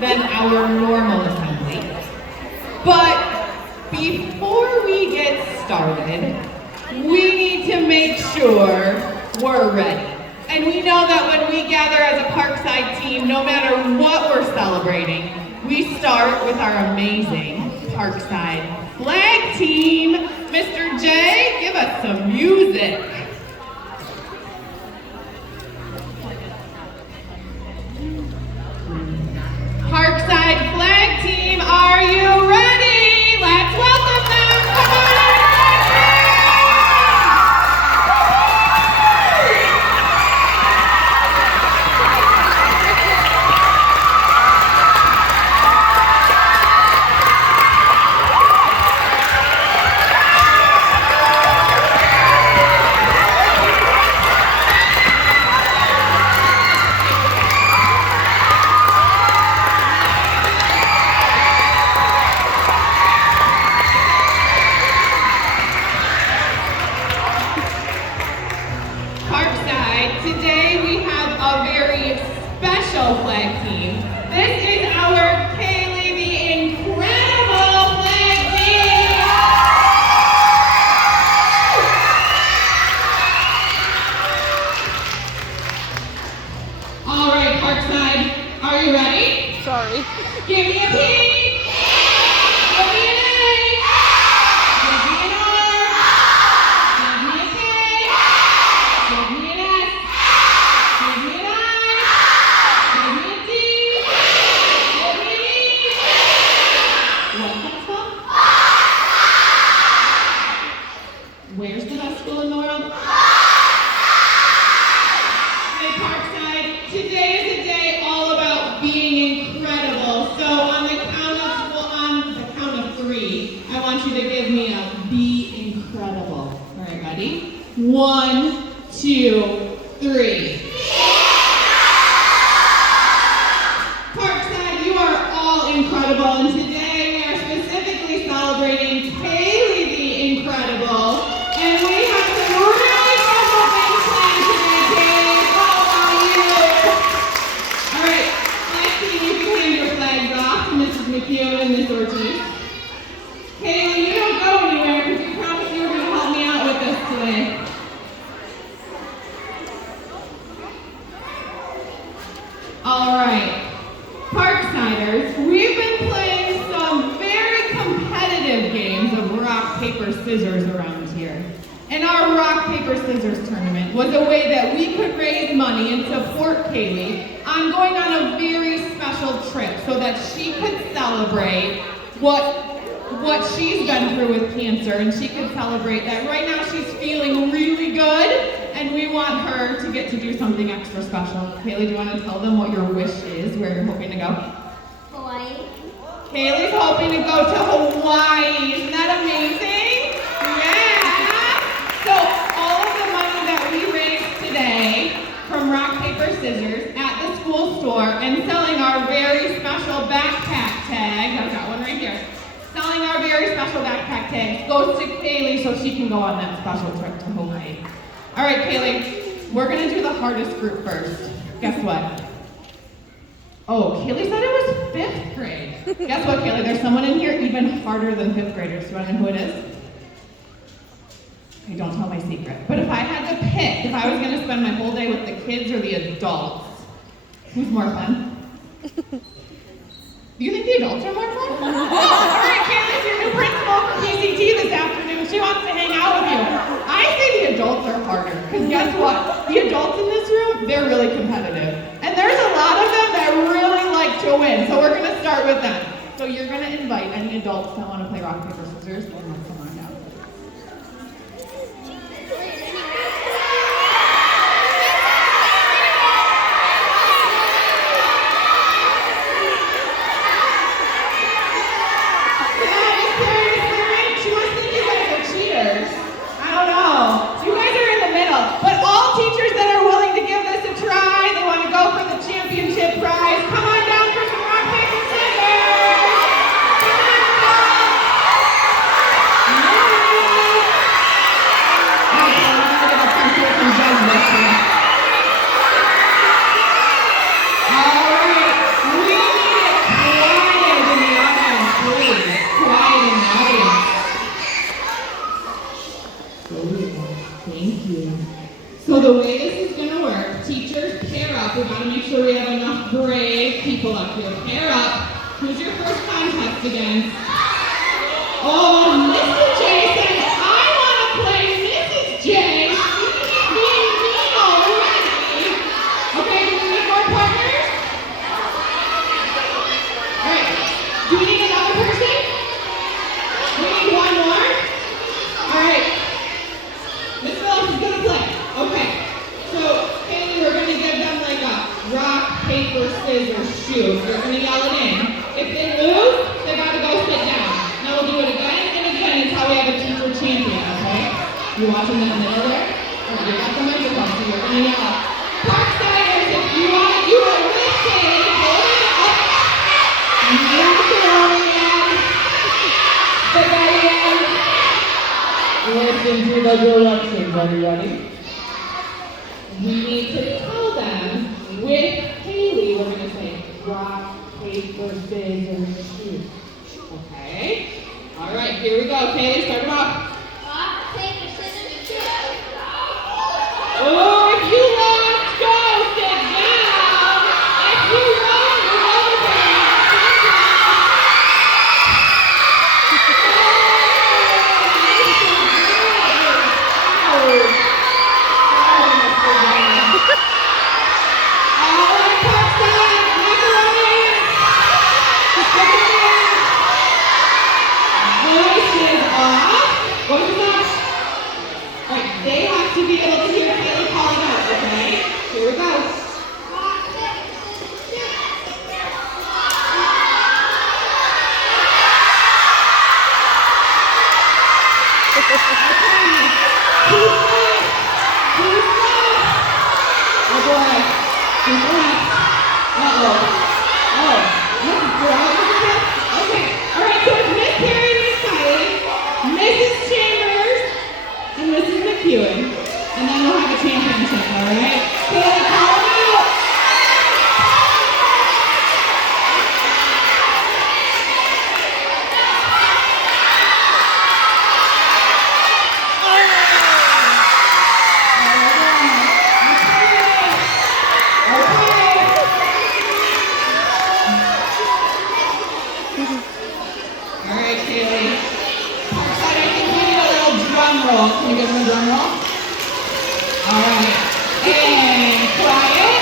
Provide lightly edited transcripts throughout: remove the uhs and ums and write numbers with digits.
than our normal assembly. But before we get started, we need to make sure we're ready. And we know that when we gather as a Parkside team, no matter what we're celebrating, we start with our amazing Parkside flag team. Mr. J, give us some music. Parkside flag team, are you ready? Let's welcome them. Come on. Today we have a very special flag team. This is our Kaelie, the incredible flag team! All right, Parkside, are you ready? Sorry. Give me a P! Give me an A! Give me an R! Give me a K! Give me an S! Give me an I! Give me a D! Give me an E! What's that spell? Where's the best school in the world? Hey, Parkside, today is a day all about being incredible. So on the count of three, I want you to give me a be incredible. All right, ready? 1, 2, 3. Parkside, you are all incredible, and today we are specifically celebrating Kaelie the Incredible, and we have some really special things planned today, Kaelie. It's all about you. All right, flag team, you can hand your flags off to Mrs. McHugh and Miss Ortiz. Kaelie, you don't go anywhere because you promised you were going to help me out with this today. All right, Parksiders, we've been playing some very competitive games of rock, paper, scissors around here. And our rock, paper, scissors tournament was a way that we could raise money and support Kaelie on going on a very special trip so that she could celebrate what she's been through with cancer, and she could celebrate that right now she's feeling really good, and we want her to get to do something extra special. Kaelie, do you want to tell them what your wish is, where you're hoping to go? Hawaii. Kaelie's hoping to go to Hawaii. Isn't that amazing? Yeah! So all of the money that we raised today from rock, paper, scissors at the school store and selling our very special backpack tags, I've got one right here, selling our very special backpack tags goes to Kaelie so she can go on that special trip to Hawaii. All right, Kaelie, we're gonna do the hardest group first. Guess what? Oh, Kaelie said it was 5th grade. Guess what, Kaelie? There's someone in here even harder than 5th graders. Do you wanna know who it is? Okay, don't tell my secret. But if I had to pick, if I was gonna spend my whole day with the kids or the adults, who's more fun? Do you think the adults are more fun? Oh, all right, Kaelie, your new principal for PCT this afternoon. She wants to hang out with you. I say the adults are harder, because guess what? The adults in this room, they're really competitive. And there's a lot of them that really like to win, so we're gonna start with them. So you're gonna invite any adults that wanna play rock, paper, scissors, and let's come on down. Thank you. So the way this is going to work, teachers pair up. We've got to make sure we have enough brave people up here. Pair up. Who's your first contest against? Oh, Mrs. J says, I want to play Mrs. J. She's being mean already. Okay, do we need more partners? All right. Do we need another person? We need one more? All right. Miss Phillips is going to play. Okay. So, Kaelie, we're going to give them like a rock, paper, scissors, shoot. We're going to yell it in. If they lose, they got to go sit down. Now we'll do it again and again until we have a teacher champion, okay? You watching that middle there? All right, you got the microphone, so you're going to yell. Parksiders, if you want to do it with Kaelie, hold it up. Listen to the directions, everybody. We need to tell them with Kaelie, we're going to say rock, paper, scissors, shoot. Okay? All right, here we go. Kaelie, start it off. Rock, paper, scissors, shoot. Oh, if you lost, go sit down. If you won, you're over. They have to be able to hear Kaelie calling out, okay? Here we go. Who's left? Oh boy. Who's left? Uh-oh. Oh. Okay. All right, so it's Miss Perry, Miss Kaelie, Mrs. Chambers, and Mrs. McEwen. And then we'll have a championship, all right? Kaelie, call them out. All right, Kaelie. Parkside, I think we need a little drum roll. Can you give them a drum roll? All right. And quiet.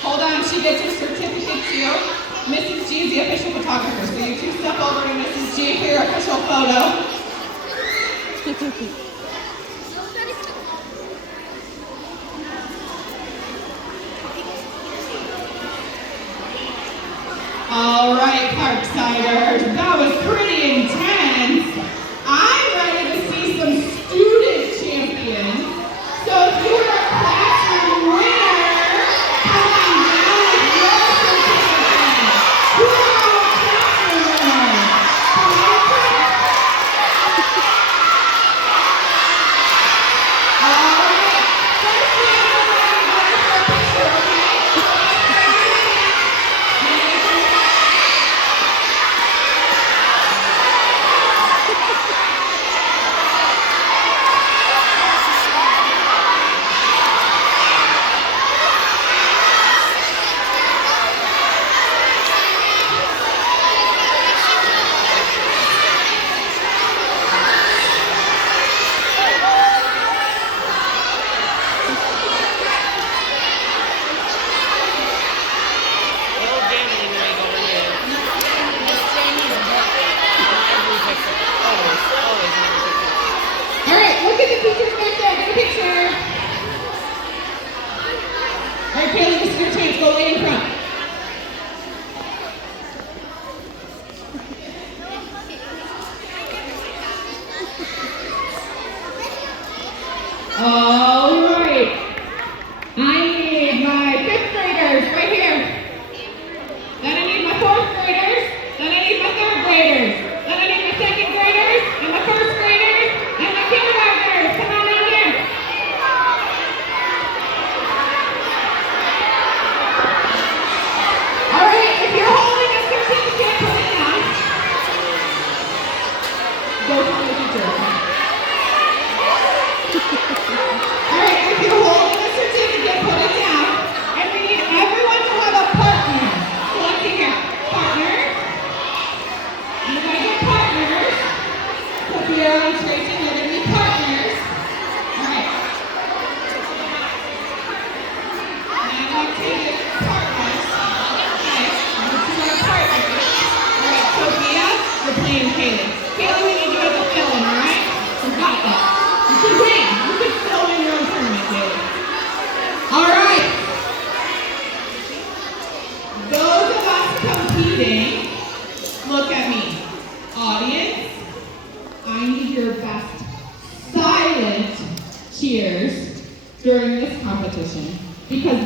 Hold on, she gets her certificate too. Mrs. G is the official photographer, so you two step over to Mrs. G for your official photo. All right, Parksiders, that was pretty intense. I'm ready to see some student champions. So if you were a classroom winner, come on down with your certificate. Who are our classroom winners? Come on, quick. All right. First, we have everybody going for a picture, okay? All right, look at the teachers back there. Get a picture. All right, Kaelie, this is your chance. Go way in front. All right. I need my fifth graders right here.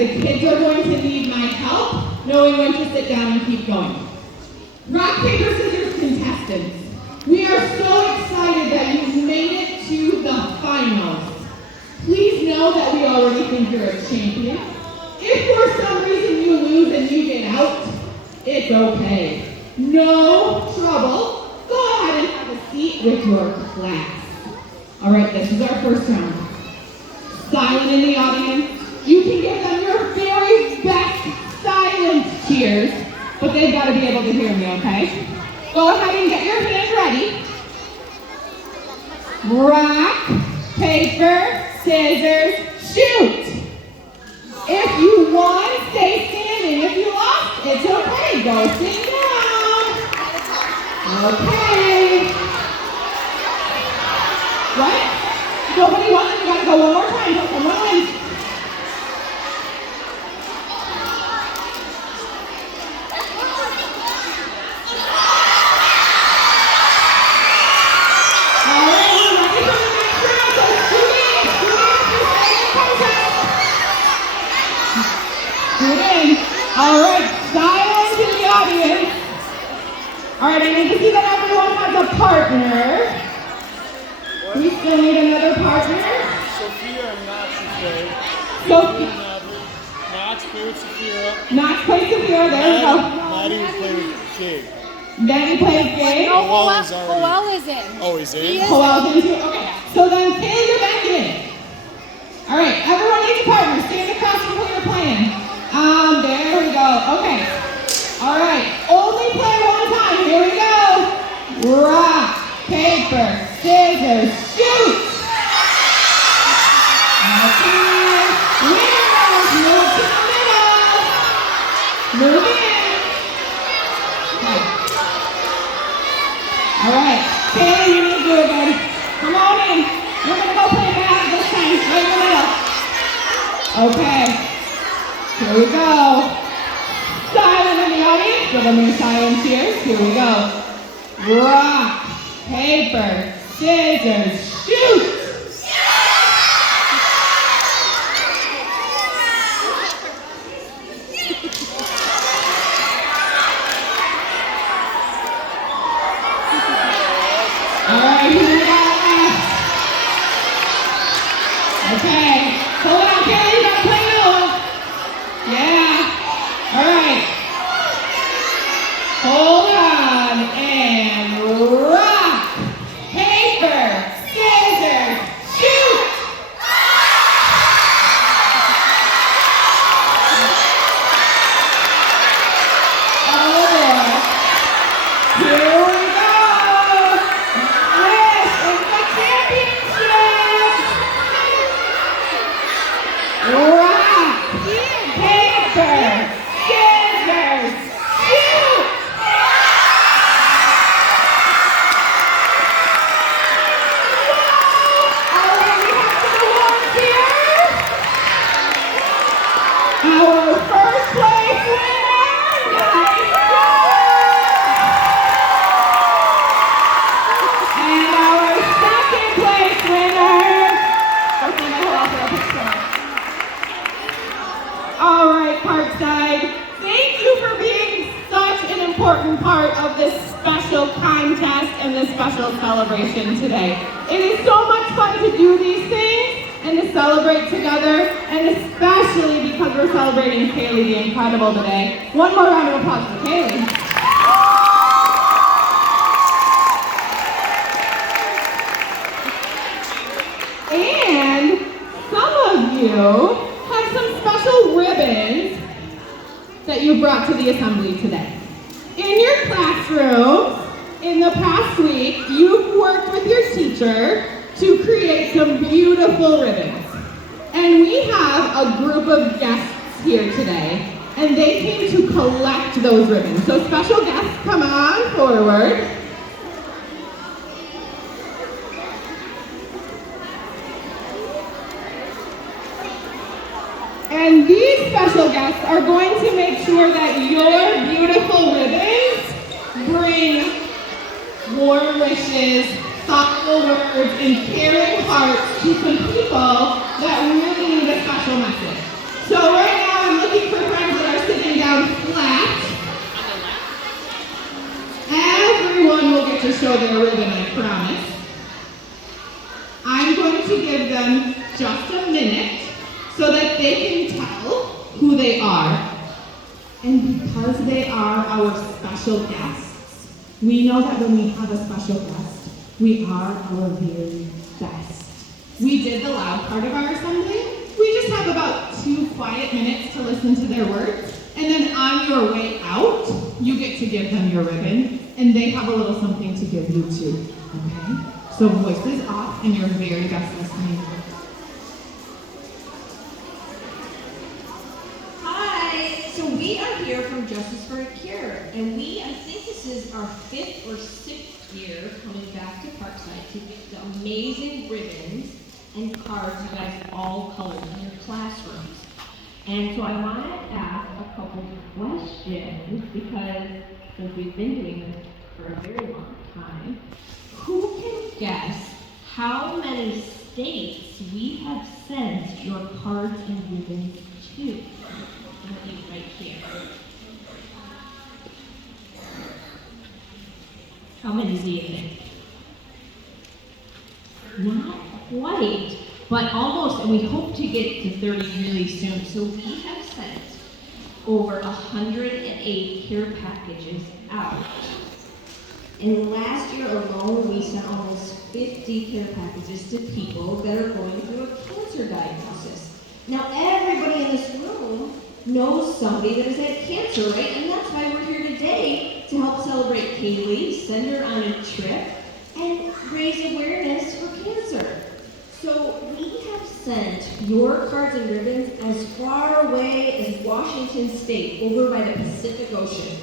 the kids are going to need my help knowing when to sit down and keep going. Rock, paper, scissors contestants, we are so excited that you've made it to the finals. Please know that we already think you're a champion. If for some reason you lose and you get out, it's okay. No trouble. Go ahead and have a seat with your class. All right, this is our first round. Silent in the audience. You can give them your very best silent cheers, but they've got to be able to hear me, okay? Go ahead and get your hands ready. Rock, paper, scissors, shoot. If you won, stay standing. If you lost, it's okay. Go sit down. Okay. What? Nobody won, you gotta go one more time. Go from one win. All right, silence in the audience. All right, I need to see that everyone has a partner. We still need another partner. Sophia and Knox is there. Sophia. Knox play with Sophia. Knox plays Sophia, there we go. Maddie will play with Jake. Danny plays Jake. No, Joel is in. Oh, he's in? He is Coel's in too. Okay, so then Kaelie, you're back in. All right, everyone needs a partner. Stand across from who you're playing. There we go. Okay. All right. Only play one time. Here we go. Rock, paper, scissors, shoot. Okay. Winners, move to the middle. Move in. Okay. All right. Kaelie, you need to do it again. Come on in. We're going to go play back this time. Right in the middle. Okay. Here we go. Silent in the audience. Give them your silent cheers. Here we go. Rock, paper, scissors, shoot. All right, here we go. Okay. Hold on, Kaelie. You gotta play Noah. Yeah. All right. Hold on and rock, paper, scissors, shoot. Oh boy. Here we go. This is the championship. Rock, paper, scissors, shoot! All right, we have some awards here. Our first place winner, nice job! And our second place winner, all right, Parkside, thank you for being such an important part of this special contest and this special celebration today. It is so much fun to do these things and to celebrate together, and especially because we're celebrating Kaelie the Incredible today. One more round of applause for Kaelie. And some of you have some special ribbons that you brought to the assembly today. In your classroom, in the past week, you've worked with your teacher to create some beautiful ribbons. And we have a group of guests here today, and they came to collect those ribbons. So special guests, come on forward. And these special guests are going to make sure that your beautiful ribbons bring warm wishes, thoughtful words, and caring hearts to some people that really need a special message. So right now, get to show their ribbon, I promise. I'm going to give them just a minute so that they can tell who they are. And because they are our special guests, we know that when we have a special guest, we are our very best. We did the loud part of our assembly. We just have about 2 quiet minutes to listen to their words. And then on your way out, you get to give them your ribbon, and they have a little something to give you too, okay? So voices off and your very best listening. Hi, so we are here from Justice for a Cure, and I think this is our 5th or 6th year coming back to Parkside to get the amazing ribbons and cards you guys all colored in your classrooms. And so I want to ask a couple of questions because since we've been doing this for a very long time, who can guess how many states we have sent your cards and ribbons to? I'll leave right here. How many do you think? Not quite, but almost, and we hope to get to 30 really soon. So we have sent over 108 care packages out. And last year alone, we sent almost 50 care packages to people that are going through a cancer diagnosis. Now, everybody in this room knows somebody that has had cancer, right? And that's why we're here today to help celebrate Kaelie, send her on a trip, and raise awareness for cancer. So we have sent your cards and ribbons as far away as Washington State, over by the Pacific Ocean.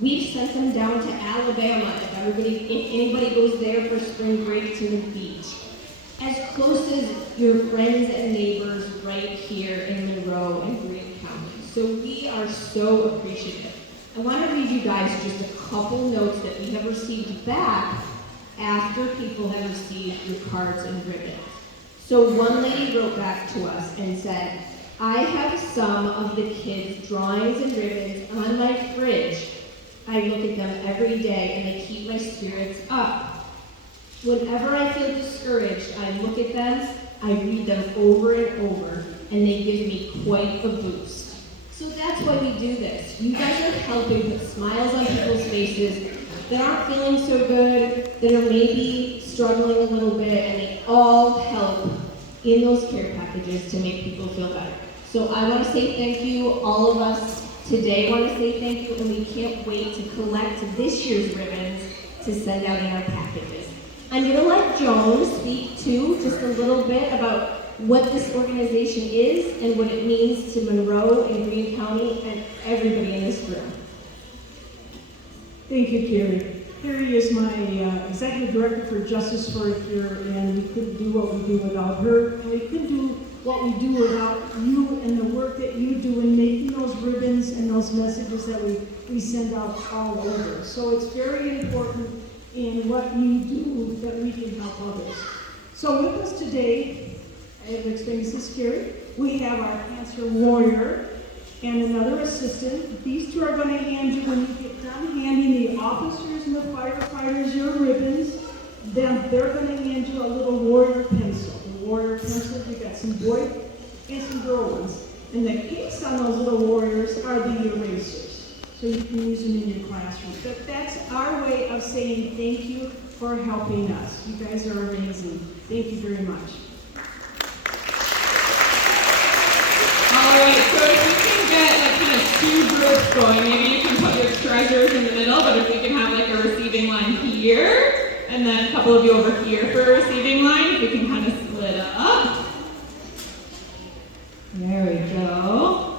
We've sent them down to Alabama if anybody goes there for spring break to the beach. As close as your friends and neighbors right here in Monroe and Greene County. So we are so appreciative. I want to read you guys just a couple notes that we have received back after people have received your cards and ribbons. So one lady wrote back to us and said, I have some of the kids' drawings and ribbons on my fridge. I look at them every day and they keep my spirits up. Whenever I feel discouraged, I look at them, I read them over and over, and they give me quite a boost. So that's why we do this. You guys are helping put smiles on people's faces that aren't feeling so good, that are maybe struggling a little bit, and they all help in those care packages to make people feel better. So I want to say thank you. All of us today want to say thank you, and we can't wait to collect this year's ribbons to send out in our packages. I'm going to let Joan speak too, just a little bit about what this organization is and what it means to Monroe and Greene County and everybody in this room. Thank you, Kaelie. Kaelie is my executive director for Justice for a Cure, and we couldn't do what we do without her, and we couldn't do what we do without you and the work that you do in making those ribbons and those messages that we send out all over. So it's very important in what you do that we can help others. So with us today, I have experienced this, Kaelie, we have our cancer warrior and another assistant. These two are going to hand you, when you get done handing the officers and the firefighters your ribbons, then they're going to hand you a little warrior pencil. The warrior pencils, we got some boy and some girl ones. And the inks on those little warriors are the erasers. So you can use them in your classroom. But that's our way of saying thank you for helping us. You guys are amazing. Thank you very much. All right, so if we can get like kind of 2 groups going, maybe you can put your treasures in the middle, but if we can have like a receiving line here, and then a couple of you over here for a receiving line, if we can kind of split up. There we go.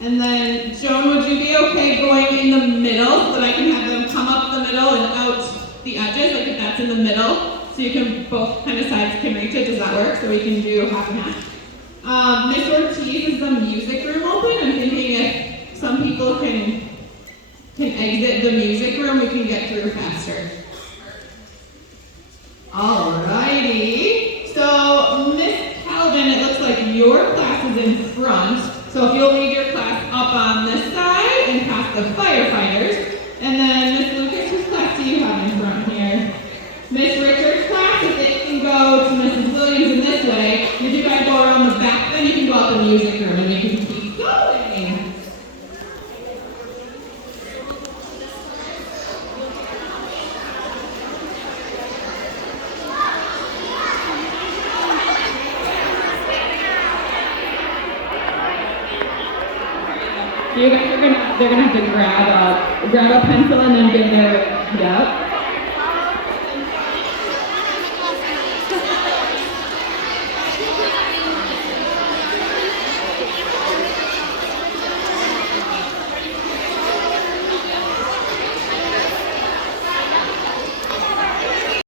And then, Joan, would you be okay going in the middle so that I can have them come up the middle and out the edges, like if that's in the middle, so you can both kind of sides can reach it? Does that work? So we can do half and half. Miss Ortiz, is the music room open? I'm thinking if some people can exit the music room, we can get through faster. Alrighty. So, Miss Calvin, it looks like your class is in front. So if you'll leave your class up on this side and past the firefighters, You guys are they're gonna have to grab a pencil and then give their